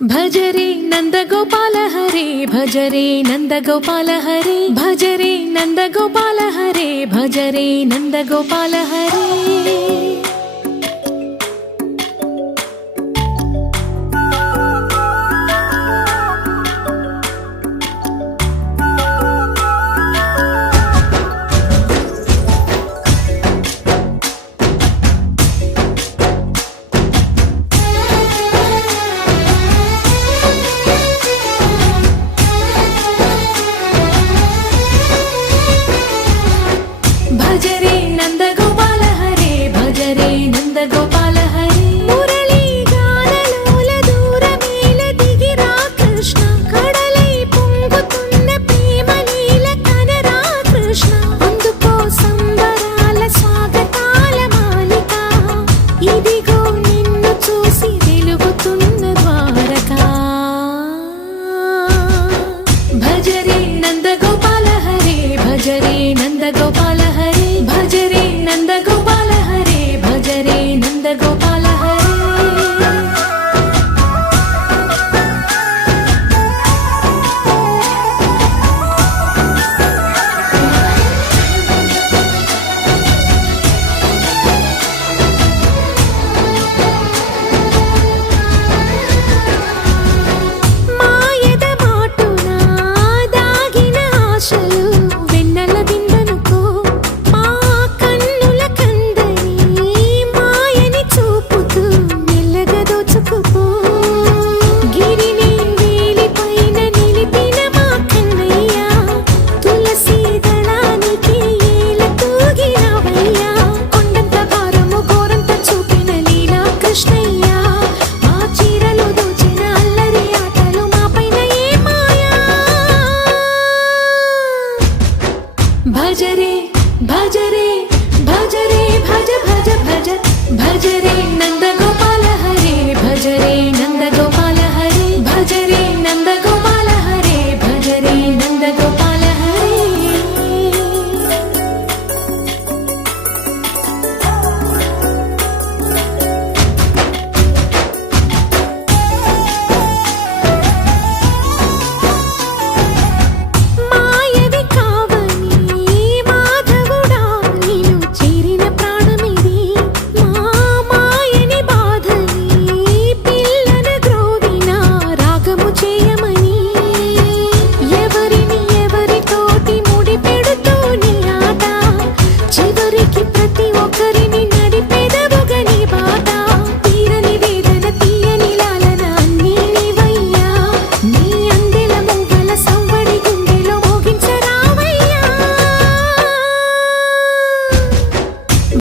భజరే నందగోపాల హరే భజరే నందగోపాల హరే భజరే నందగోపాల హరే భజరే నందగోపాల హరే భజరే నందగోపాల హరే భజరే నందగోపాల హరే మురళీ గానలోల దూరమేల దిగిరా కృష్ణ కడలై పొంగుతున్న ప్రేమ లీల కనరా కృష్ణ అందుకో సంబరాల స్వాగతాల మాలిక ఇదిగో నిన్ను చూసి వెలుగుతున్న ద్వారకా భజరే నందగోపాల హరే భజరే నందగోపాల హరే భజరే నందగోపాల హరే భజరే నందగోపాల హరే మాయద మాటున దాగిన ఆశలు వెన్నెల విందనుకో మా కన్నుల కందని మాయని చూపుతూ మెల్లగా దోచుకుపో గిరిని వేలిపైన నిలిపిన మా కన్నయ్య తులసి దళానికి ఏల తూగినవయ్యా కొండంత భారము గోరంత చూపిన లీలా కృష్ణయ్య మా చీరలు దోచిన అల్లరి ఆటలు మాపైన ఏ మాయా భజరే భజరే భజరే భజ భజ భజ భజరే నంద